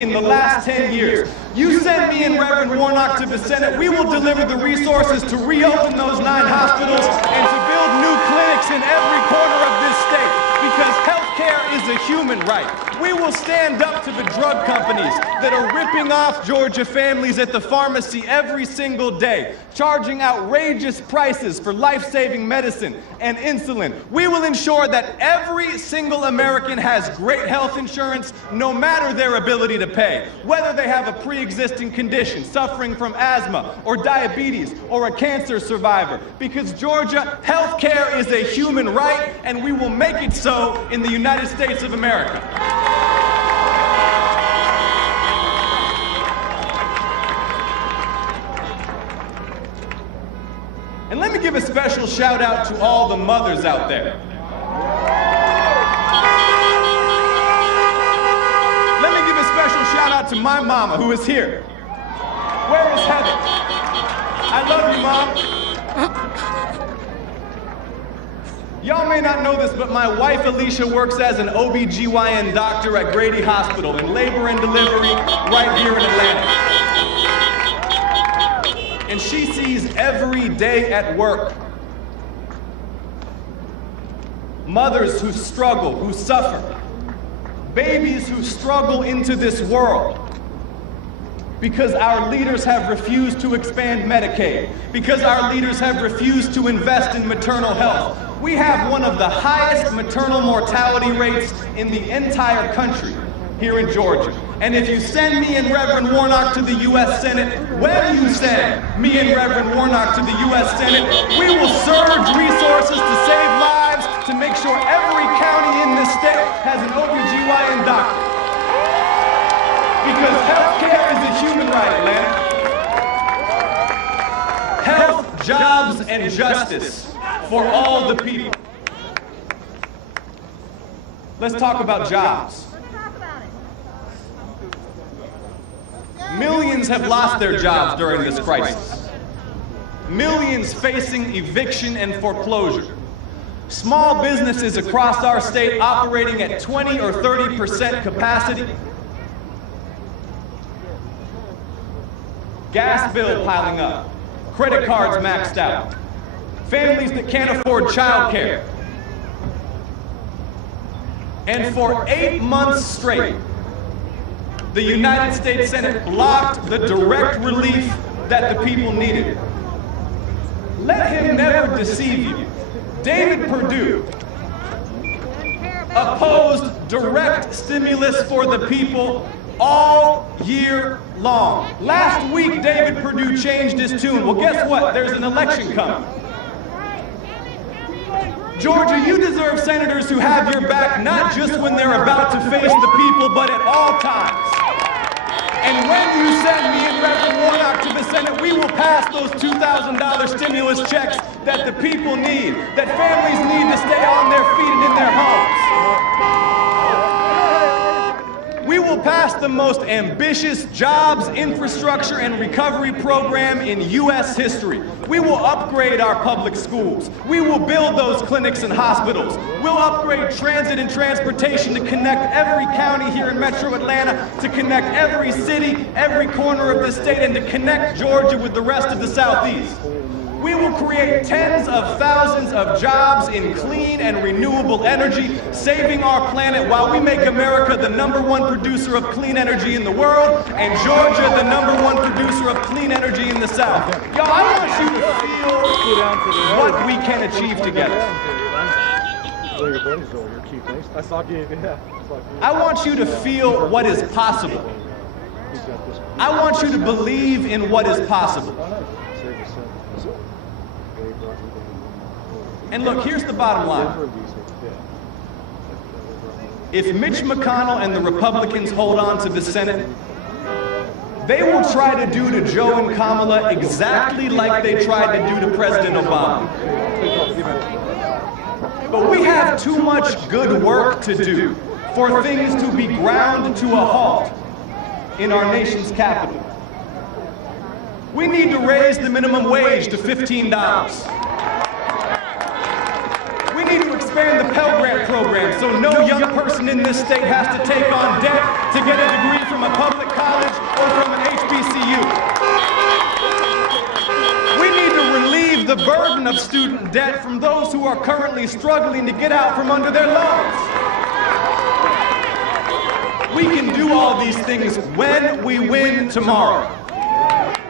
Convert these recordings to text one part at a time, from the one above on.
in the last 10 years. You send me and Reverend Warnock to the Senate, we will deliver the resources to reopen those 9 hospitals and to build new clinics in every corner of this state, because healthcare is a human right. We will stand up to the drug companies that are ripping off Georgia families at the pharmacy every single day, charging outrageous prices for life-saving medicine and insulin. We will ensure that every single American has great health insurance, no matter their ability to pay, whether they have a pre-existing condition, suffering from asthma or diabetes or a cancer survivor, because Georgia, healthcare is a human right, and we will make it so in the United States of America. And let me give a special shout out to all the mothers out there. Let me give a special shout out to my mama, who is here. Where is Heather? I love you, Mom. Y'all may not know this, but my wife Alicia works as an OB/GYN doctor at Grady Hospital in labor and delivery right here in Atlanta. And she sees every day at work mothers who struggle, who suffer, babies who struggle into this world because our leaders have refused to expand Medicaid, because our leaders have refused to invest in maternal health. We have one of the highest maternal mortality rates in the entire country here in Georgia. And if you send me and Reverend Warnock to the U.S. Senate, when you send me and Reverend Warnock to the U.S. Senate, we will surge resources to save lives, to make sure every county in this state has an OB/GYN doctor. Because healthcare is a human right, Atlanta. Health, jobs, and justice for all the people. Let's talk about jobs. Millions have lost their jobs during this crisis. Millions facing eviction and foreclosure. Small businesses across our state operating at 20 or 30% capacity. Gas bill piling up. Credit cards maxed out. Families that can't afford childcare. And for 8 months straight, the United States Senate blocked the direct relief that the people needed. Let him never deceive you. David Perdue opposed direct stimulus for the people all year long. Last week, David Perdue changed his tune. Well, guess what? There's an election coming. Georgia, you deserve senators who have your back, not just when they're about to face the people, but at all times. And when you send me and Reverend Warnock to the Senate, we will pass those $2,000 stimulus checks that the people need, that families need to stay on their feet and in their homes. We will pass the most ambitious jobs, infrastructure, and recovery program in U.S. history. We will upgrade our public schools. We will build those clinics and hospitals. We'll upgrade transit and transportation to connect every county here in Metro Atlanta, to connect every city, every corner of the state, and to connect Georgia with the rest of the Southeast. We will create tens of thousands of jobs in clean and renewable energy, saving our planet while we make America the #1 producer of clean energy in the world, and Georgia the #1 producer of clean energy in the South. Y'all, I want you to feel what we can achieve together. I want you to feel what is possible. I want you to believe in what is possible. And look, here's the bottom line. If Mitch McConnell and the Republicans hold on to the Senate, they will try to do to Joe and Kamala exactly like they tried to do to President Obama. But we have too much good work to do for things to be ground to a halt in our nation's capital. We need to raise the minimum wage to $15. We need to expand the Pell Grant program so no young person in this state has to take on debt to get a degree from a public college or from an HBCU. We need to relieve the burden of student debt from those who are currently struggling to get out from under their loans. We can do all these things when we win tomorrow.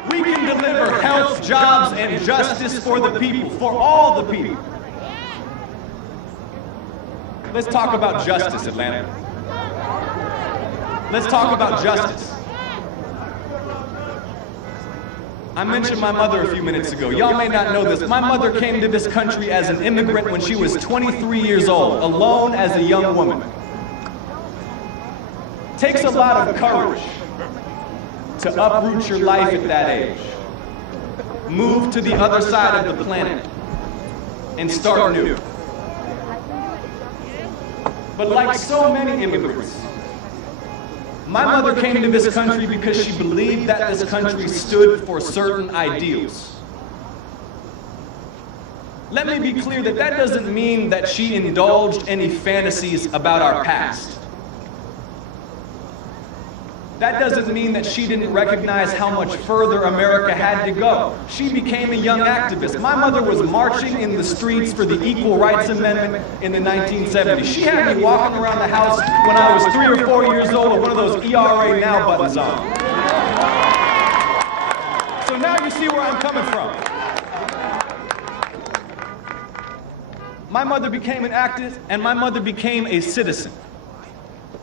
We can deliver health, jobs, and justice for the people, for all the people. Let's talk about justice, Atlanta. Let's talk about justice. I mentioned my mother a few minutes ago. Y'all may not know this. My mother came to this country as an immigrant when she was 23 years old, alone as a young woman. Takes a lot of courage to uproot your life at that age, move to the other side of the planet, and start new. But like so many immigrants, my mother came to this country because she believed that this country stood for certain ideals. Let me be clear that that doesn't mean that she indulged any fantasies about our past. That doesn't mean that she didn't recognize how much further America had to go. She became a young activist. My mother was marching in the streets for the Equal Rights Amendment in the 1970s. She had me walking around the house when I was 3 or 4 years old with one of those ERA Now buttons on. So now you see where I'm coming from. My mother became an activist, and my mother became a citizen,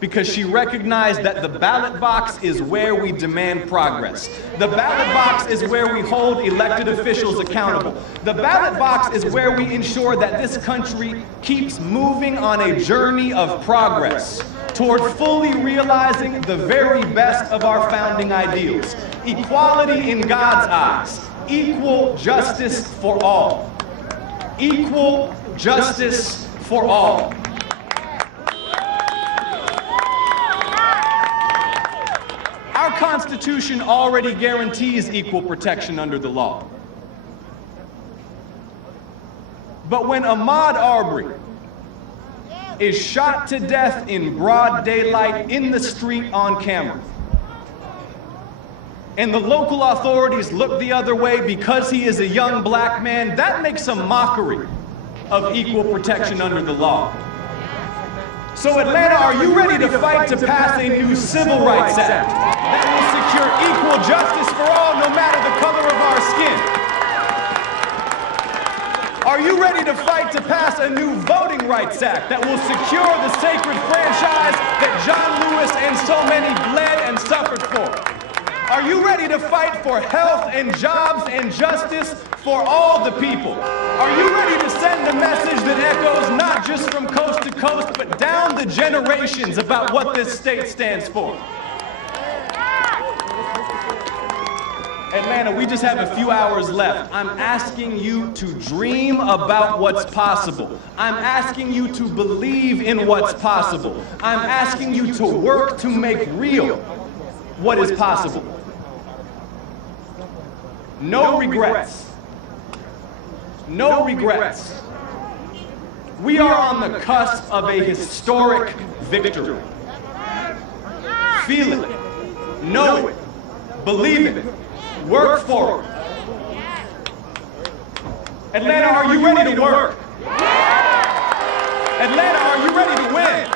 because she recognized that the ballot box is where we demand progress. The ballot box is where we hold elected officials accountable. The ballot box is where we ensure that this country keeps moving on a journey of progress toward fully realizing the very best of our founding ideals. Equality in God's eyes. Equal justice for all. Equal justice for all. Our Constitution already guarantees equal protection under the law. But when Ahmaud Arbery is shot to death in broad daylight in the street on camera, and the local authorities look the other way because he is a young black man, that makes a mockery of equal protection under the law. So Atlanta, are you ready to fight to pass a new Civil Rights Act that will secure equal justice for all, no matter the color of our skin? Are you ready to fight to pass a new Voting Rights Act that will secure the sacred franchise that John Lewis and so many bled and suffered for? Are you ready to fight for health and jobs and justice for all the people? Are you ready to send a message that echoes not just from coast to coast, but down the generations about what this state stands for? Atlanta, we just have a few hours left. I'm asking you to dream about what's possible. I'm asking you to believe in what's possible. I'm asking you to work to make real what is possible. No regrets. No regrets. We are on the cusp of a historic victory. Feel it. Know it. Believe it. Work for it. Atlanta, are you ready to work? Atlanta, are you ready to win?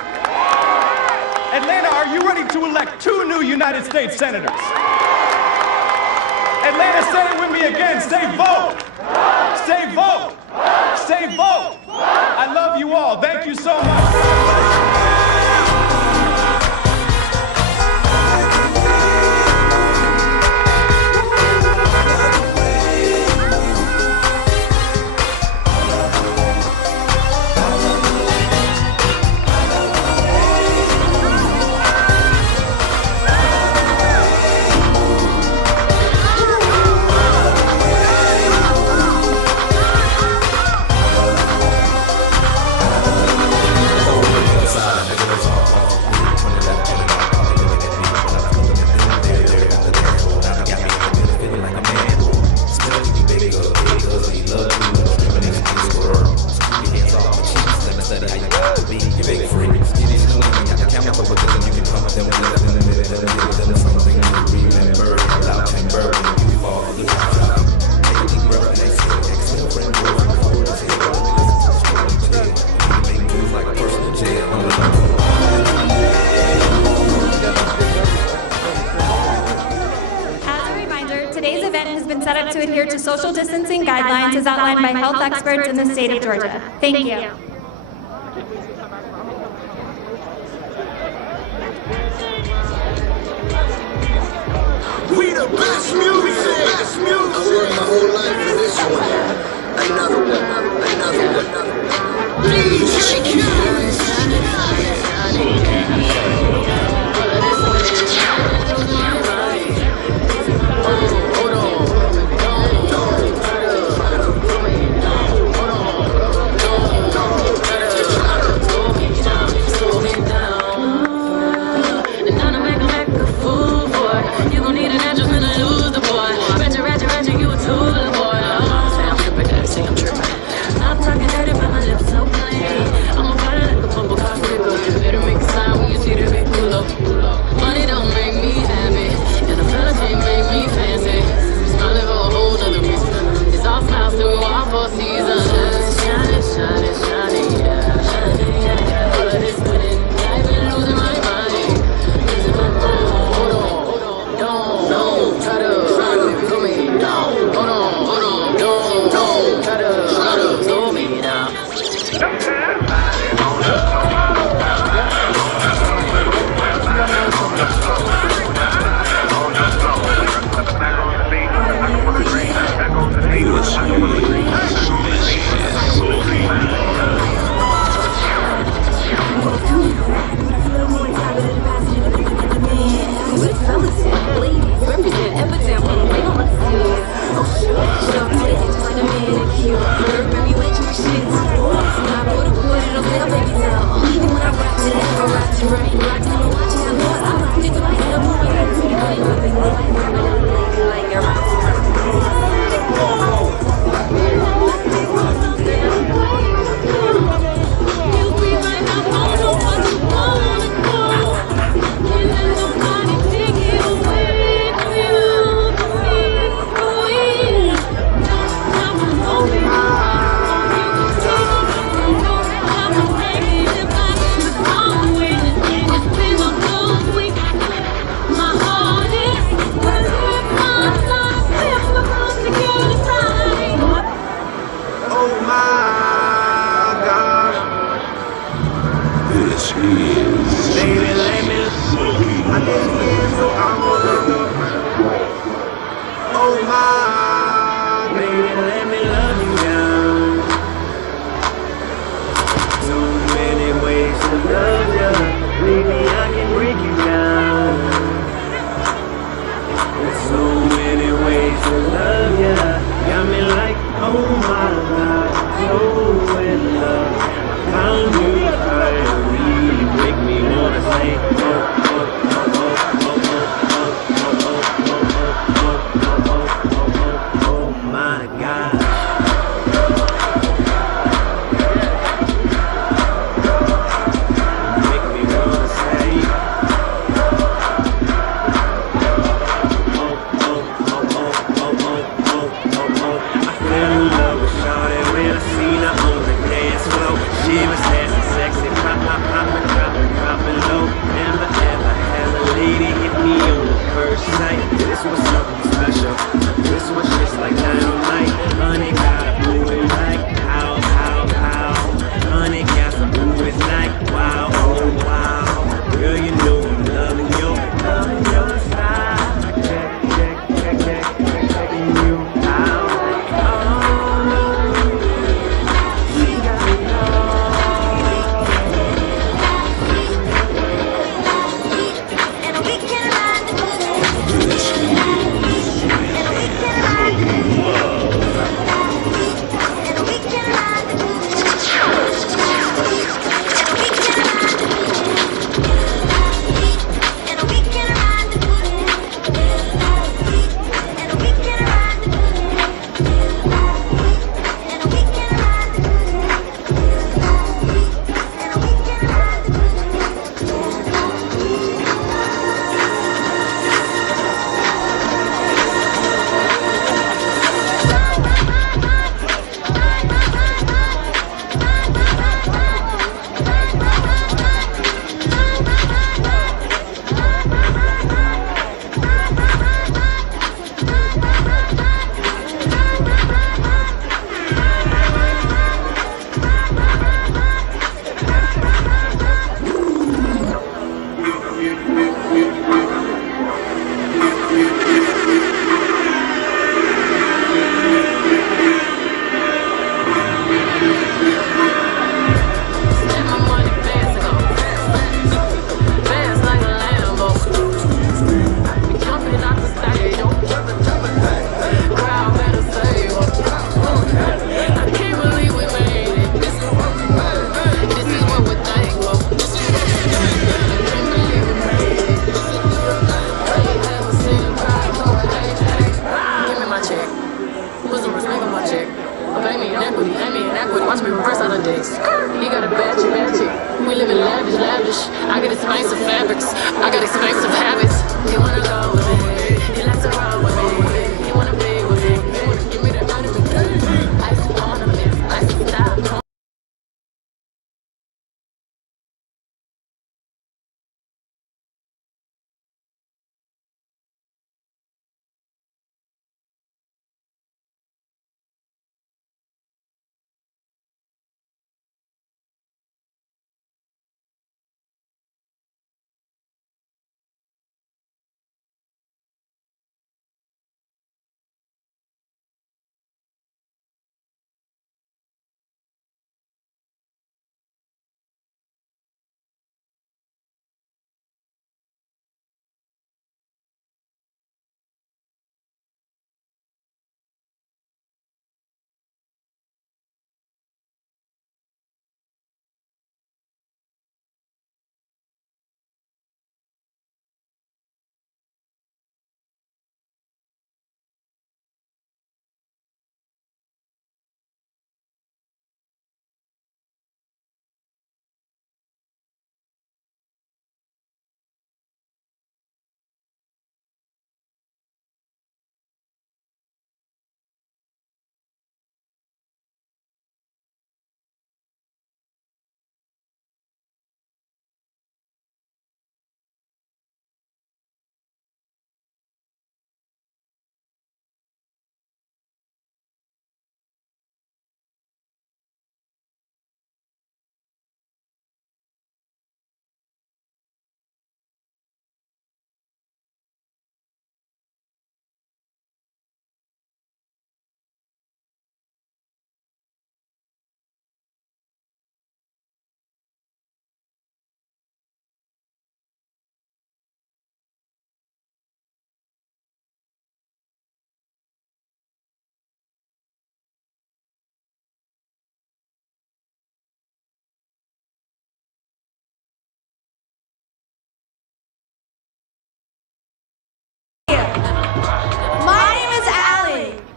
Atlanta, are you ready to elect 2 new United States senators? Atlanta, say it with me again. Say vote. Say vote. Say vote. I love you all. Thank you so much. been set up to adhere to social distancing guidelines as outlined by health experts in the state of Georgia. Thank you. We the best music. I worked my whole life for this one. Another one. Please check it out.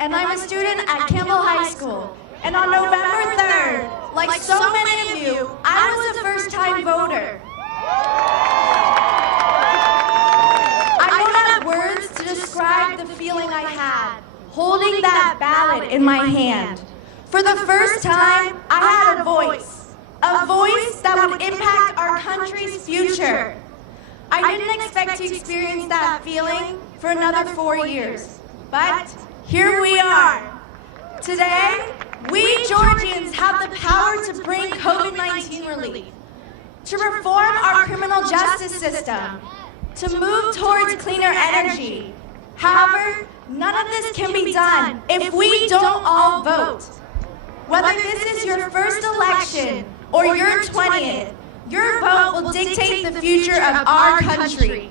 and I'm a student at Campbell High School. And on November 3rd, like so many of you, I was a first-time voter. I don't have words to describe the feeling I had, holding that ballot in my hand. For the first time, I had a voice that would impact our country's future. I didn't expect to experience that feeling for another 4 years, but here we are. Today, we Georgians have the power to bring COVID-19 relief, to reform our criminal justice system, to move towards cleaner energy. However, none of this can be done if we don't all vote. Whether this is your first election or your 20th, your vote will dictate the future of our country.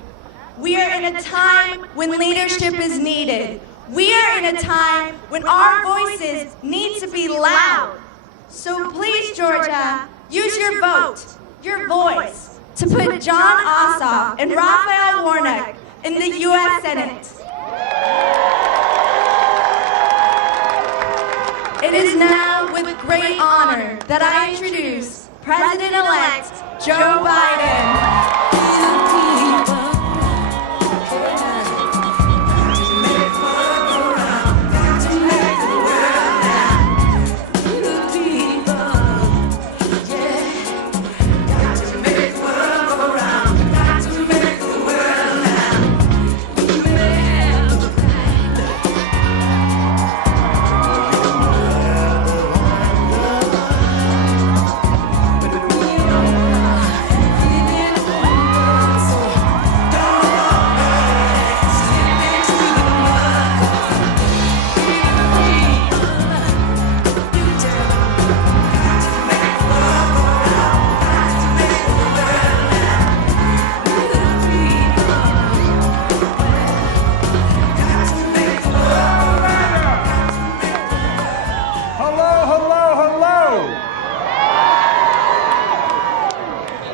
We are in a time when leadership is needed. We are in a time when our voices need to be loud. So please, Georgia, use your vote, your voice, to put John Ossoff and Raphael Warnock in the U.S. Senate. It is now with great honor that I introduce President-elect Joe Biden.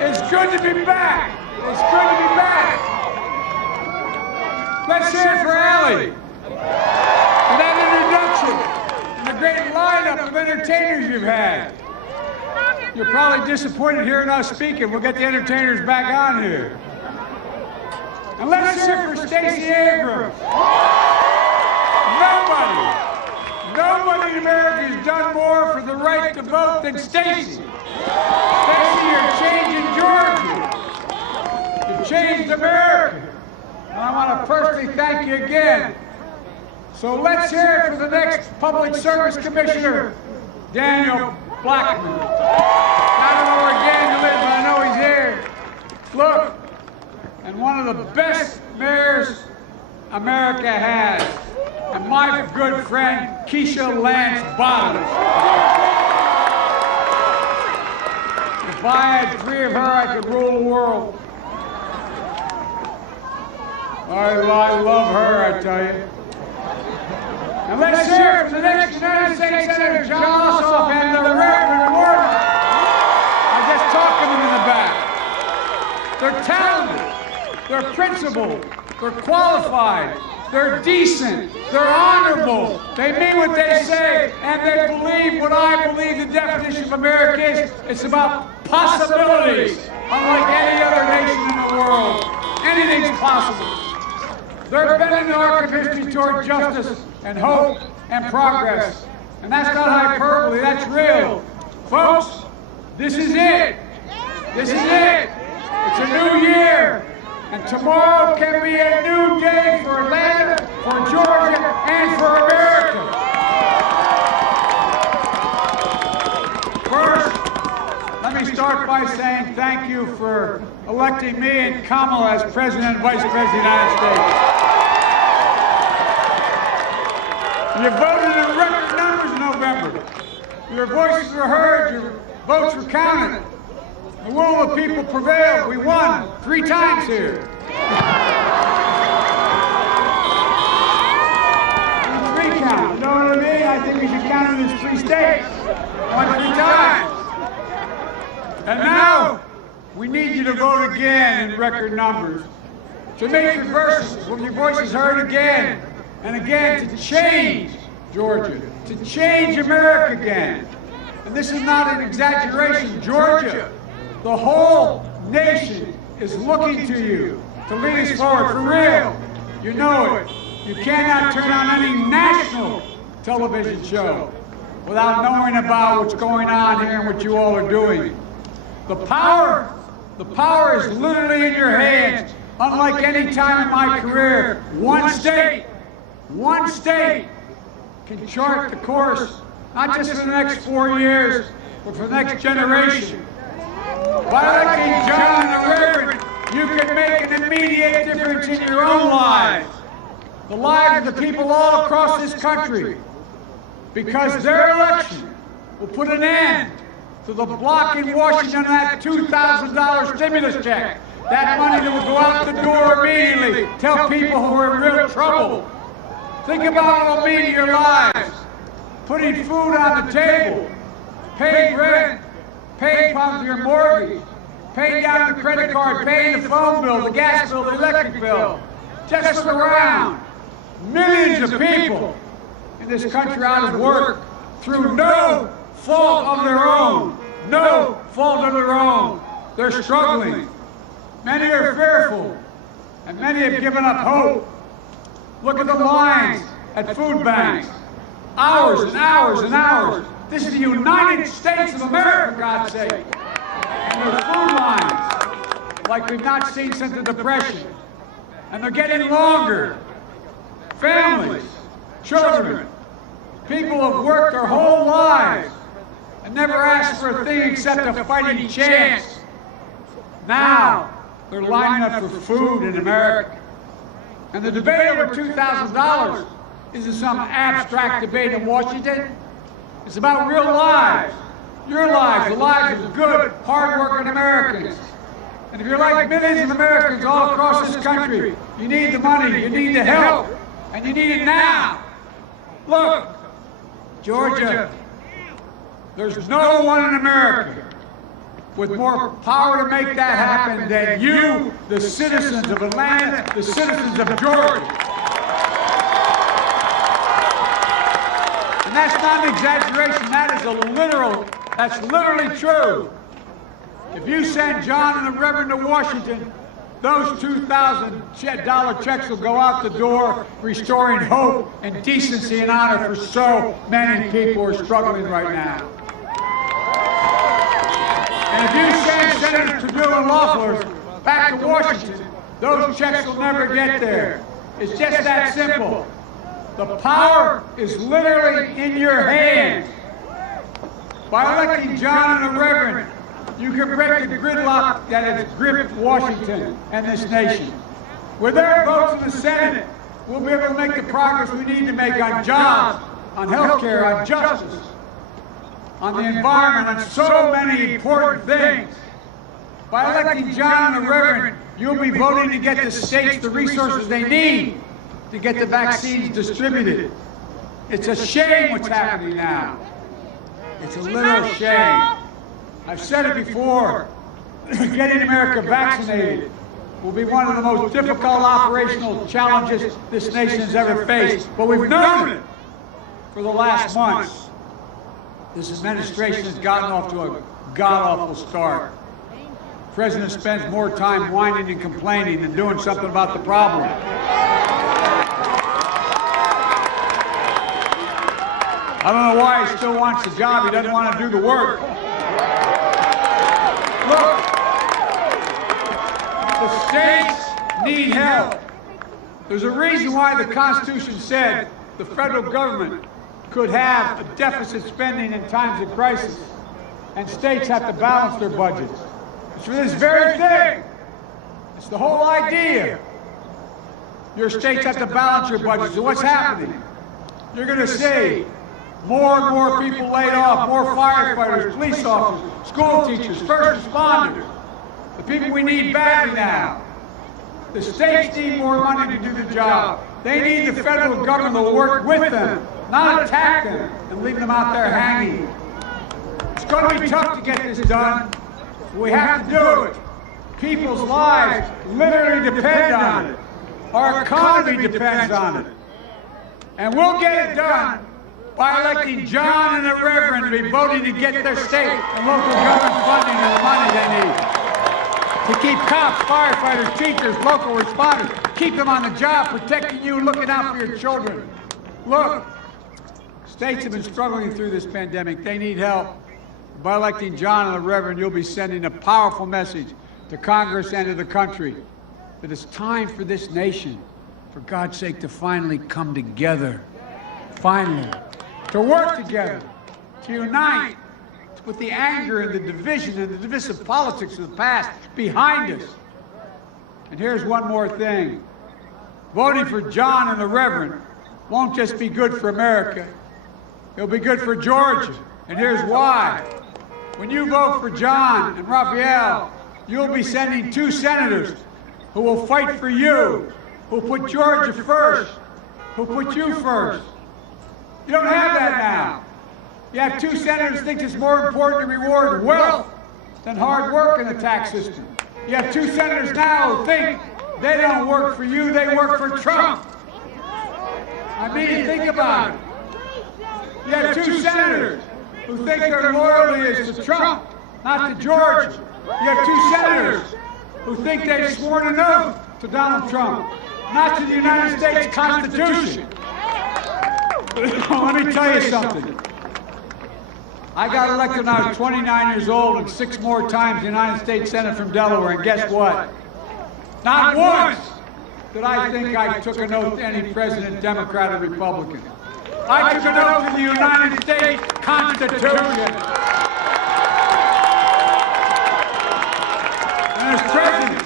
It's good to be back. It's good to be back. Let's hear it for Allie. For that introduction and the great lineup of entertainers you've had. You're probably disappointed hearing us speaking. We'll get the entertainers back on here. And let's hear it for Stacey Abrams. Nobody in America has done more for the right to vote than Stacey. Stacey, you're changing Georgia. You changed America. And I want to personally thank you again. So let's hear it for the next Public Service Commissioner, Daniel Blackman. I don't know where Daniel is, but I know he's here. Look, and one of the best mayors America has, and my good friend Keisha Lance Bottoms. If I had three of her, I could rule the world. I love her, I tell you. And let's hear it for the next United States Senator, John Ossoff, and the Reverend Warnock. I just talked to them in the back. They're talented, they're principled, they're qualified, they're decent, they're honorable, they mean what they say, and they believe what I believe the definition of America is. It's about possibilities, unlike any other nation in the world. Anything's possible. They're bending the arc of history toward justice and hope and progress. And that's not hyperbole, that's real. Folks, this is it. This is it. It's a new year. And tomorrow can be a new day for Atlanta, for Georgia, and for America. First, let me start by saying thank you for electing me and Kamala as President and Vice President of the United States. You voted in record numbers in November. Your voices were heard, your votes were counted. The will of the people prevailed. We won 3 times here. 3 count, you know what I mean? I think we should count it as 3 states. Won 3 times. And now, we need you to vote again in record numbers. To make your voices heard again and again, to change Georgia, to change America again. And this is not an exaggeration, Georgia. The whole nation is looking to you to lead us forward, for real. You know it. You cannot turn on any national television show without knowing about what's going on here and what you all are doing. The power is literally in your hands. Unlike any time in my career, one state can chart the course, not just for the next 4 years, but for the next generation. By electing John and the Reverend, you can make an immediate difference in your own lives, the lives of the people all across this country, because their election will put an end to the block in Washington of that $2,000 stimulus check. That money that will go out the door immediately, tell people who are in real trouble. Think about what it'll mean to your lives. Putting food on the table, paying rent, paying for your mortgage, paying down the credit card, paying the phone bill, the gas bill, the electric bill. Just look around. Millions of people in this country out of work through no fault of their own. No fault of their own. They're struggling. Many are fearful, and many have given up hope. Look at the lines at food banks. Hours and hours and hours. This is the United States of America, for God's sake. And there's food lines like we've not seen since the Depression. And they're getting longer. Families, children, people have worked their whole lives and never asked for a thing except a fighting chance. Now, they're lining up for food in America. And the debate over $2,000 isn't some abstract debate in Washington. It's about real lives. Your lives, the lives of good, hard-working Americans. And if you're like millions of Americans all across this country, you need the money, you need the help, and you need it now. Look, Georgia, there's no one in America with more power to make that happen than you, the citizens of Atlanta, the citizens of Georgia. And that's not an exaggeration, that's literally true. If you send John and the Reverend to Washington, those $2,000 checks will go out the door, restoring hope and decency and honor for so many people who are struggling right now. And if you send Senator Perdue and Loeffler back to Washington, those checks will never get there. It's just that simple. The power is literally in your hands. By electing John and the Reverend, you can break the gridlock that has gripped Washington and this nation. With their votes in the Senate, we'll be able to make the progress we need to make on jobs, on health care, on justice, on the environment, on so many important things. By electing John and the Reverend, you'll be voting to get the states the resources they need to get the vaccines distributed. It's a shame what's happening now. It's a literal shame. I've said it before, getting America vaccinated will be one of the most difficult operational challenges this nation has ever faced. But we've known it for the last months. This administration has gotten off to a god-awful start. The president spends more time whining and complaining than doing something about the problem. I don't know why he still wants the job. He doesn't want to do the work. Look, the states need help. There's a reason why the Constitution said the federal government could have a deficit spending in times of crisis, and states have to balance their budgets. It's for this very thing. It's the whole idea. Your states have to balance your budgets. So what's happening? You're going to see more and more people laid off, more firefighters, police officers, school teachers, first responders, the people we need badly now. The states need more money to do the job. They need the federal government to work with them, not attack them and leave them out there hanging. It's going to be tough to get this done. We have to do it. People's lives literally depend on it. Our economy depends on it. And we'll get it done by electing John and the Reverend to be voting to get their state and local government funding and the money they need. To keep cops, firefighters, teachers, local responders, keep them on the job, protecting you, looking out for your children. Look, states have been struggling through this pandemic. They need help. By electing John and the Reverend, you'll be sending a powerful message to Congress and to the country that it's time for this nation, for God's sake, to finally come together. Finally. To work together, to unite, to put the anger and the division and the divisive politics of the past behind us. And here's one more thing. Voting for John and the Reverend won't just be good for America. It'll be good for Georgia. And here's why. When you vote for John and Raphael, you'll be sending 2 senators who will fight for you, who put Georgia first, who put you first. You don't have that now. You have 2 senators who think it's more important to reward wealth than hard work in the tax system. You have 2 senators now who think they don't work for you, they work for Trump. I mean, think about it. You have 2 senators who think their loyalty is to Trump, not to Georgia. You have 2 senators who think they've sworn an oath to Donald Trump, not to the United States Constitution. Let me tell you something. I got elected when I was 29 years old and 6 more times United States Senate from Delaware, and guess what? Not once did I think I took an oath to any president, Democrat or Republican. I took an oath to the United States Constitution. And as president,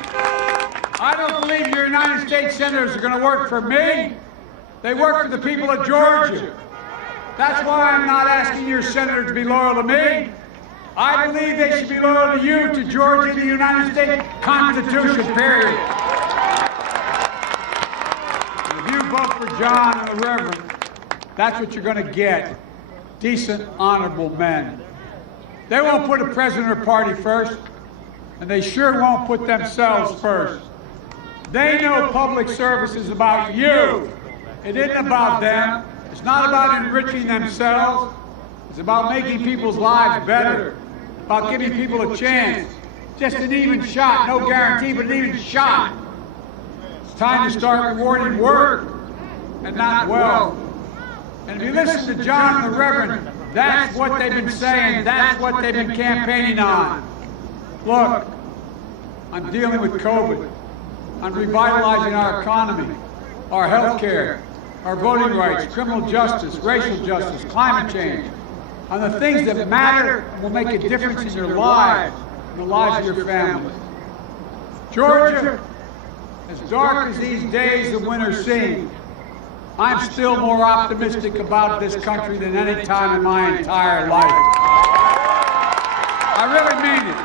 I don't believe your United States senators are going to work for me. They work for the people of Georgia. That's why I'm not asking your senator to be loyal to me. I believe they should be loyal to you, to Georgia, the United States Constitution, period. If you vote for John and the Reverend, that's what you're going to get. Decent, honorable men. They won't put a president or party first, and they sure won't put themselves first. They know public service is about you. It isn't about them. It's not about enriching themselves. It's about making people's lives better, about giving people a chance. Just an even shot, no guarantee, but an even shot. It's time to start rewarding work and not wealth. And if you listen to John and the Reverend, that's what they've been saying. That's what they've been campaigning on. Look, I'm dealing with COVID. I'm revitalizing our economy, our health care, our voting rights, criminal justice, racial justice, climate change, on the things that matter and will make a difference in your lives and the lives of your families. Georgia, as dark as these days of winter seem, I'm still more optimistic about this country than any time in my entire life. I really mean it.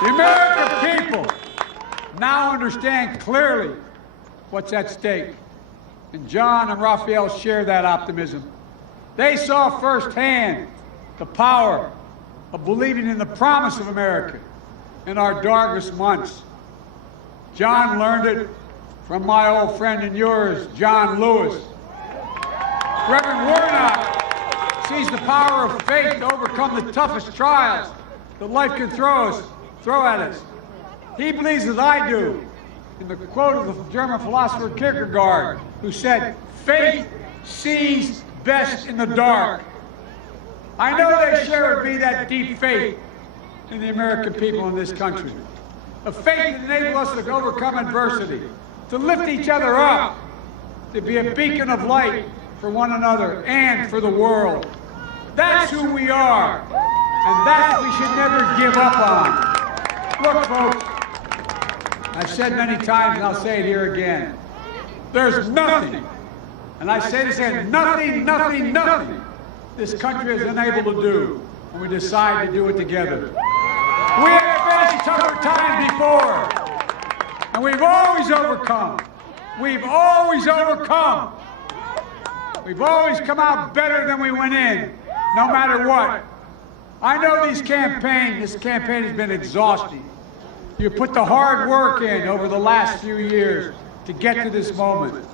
The American people now understand clearly what's at stake. And John and Raphael share that optimism. They saw firsthand the power of believing in the promise of America in our darkest months. John learned it from my old friend and yours, John Lewis. Reverend Warnock sees the power of faith to overcome the toughest trials that life can throw at us. He believes as I do in the quote of the German philosopher Kierkegaard, who said, "Faith sees best in the dark." I know there sure would be that deep faith in the American people in this country. A faith that enables us to overcome adversity, to lift each other up, to be a beacon of light for one another and for the world. That's who we are, and that's what we should never give up on. Look, folks, I've said many times, and I'll say it here again. There's nothing, and I say this again, nothing this country is unable to do when we decide to do it together. We have faced tougher times before, and we've always overcome. We've always overcome. We've always come out better than we went in, no matter what. I know this campaign has been exhausting. You put the hard work in over the last few years to get to this moment.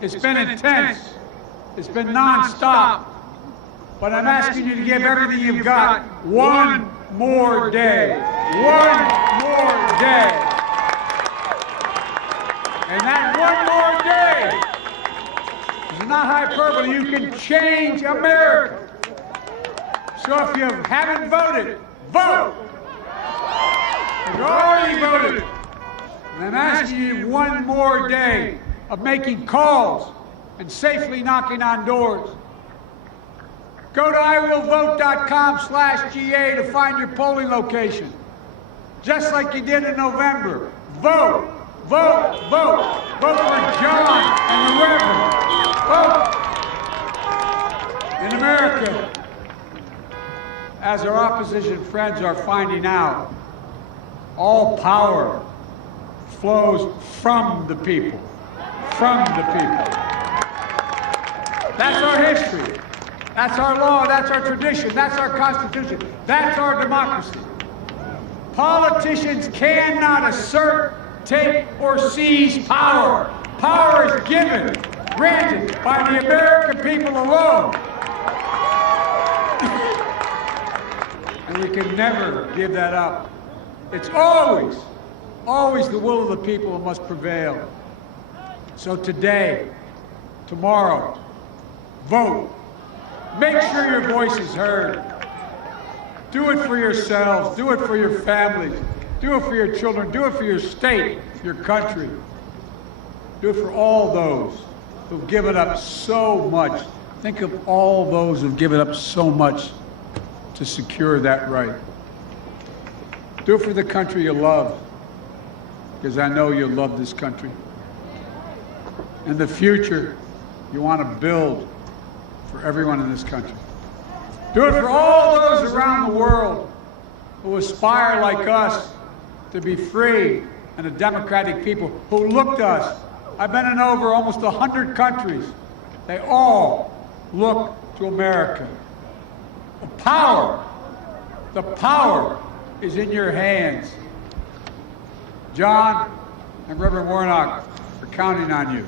It's been intense. It's been nonstop. But I'm asking you to give everything you've got one more day. One more day. And that one more day is not hyperbole. You can change America. So if you haven't voted, vote. You've already voted. And I'm asking you one more day of making calls and safely knocking on doors. Go to iwillvote.com/GA to find your polling location. Just like you did in November. Vote, vote, vote. Vote for John and the Reverend. Vote. In America, as our opposition friends are finding out, all power flows from the people. From the people. That's our history. That's our law, that's our tradition, that's our Constitution, that's our democracy. Politicians cannot assert, take, or seize power. Power is given, granted by the American people alone. And we can never give that up. It's always, always the will of the people that must prevail. So today, tomorrow, vote. Make sure your voice is heard. Do it for yourselves. Do it for your families. Do it for your children. Do it for your state, your country. Do it for all those who've given up so much. Think of all those who've given up so much to secure that right. Do it for the country you love, because I know you love this country. In the future, you want to build for everyone in this country. Do it for all those around the world who aspire like us to be free and a democratic people, who look to us. I've been in over almost 100 countries. They all look to America. The power is in your hands. John and Reverend Warnock are counting on you.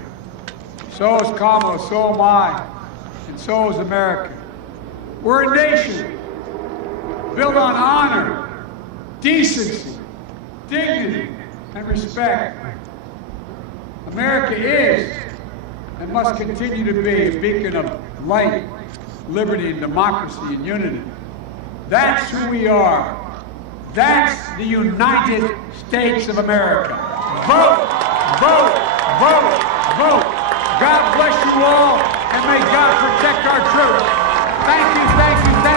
So is Kamala, so am I. And so is America. We're a nation built on honor, decency, dignity, and respect. America is and must continue to be a beacon of light, liberty, and democracy and unity. That's who we are. That's the United States of America. Vote, vote, vote, vote. God bless you all, and may God protect our troops. Thank you, thank you, thank you.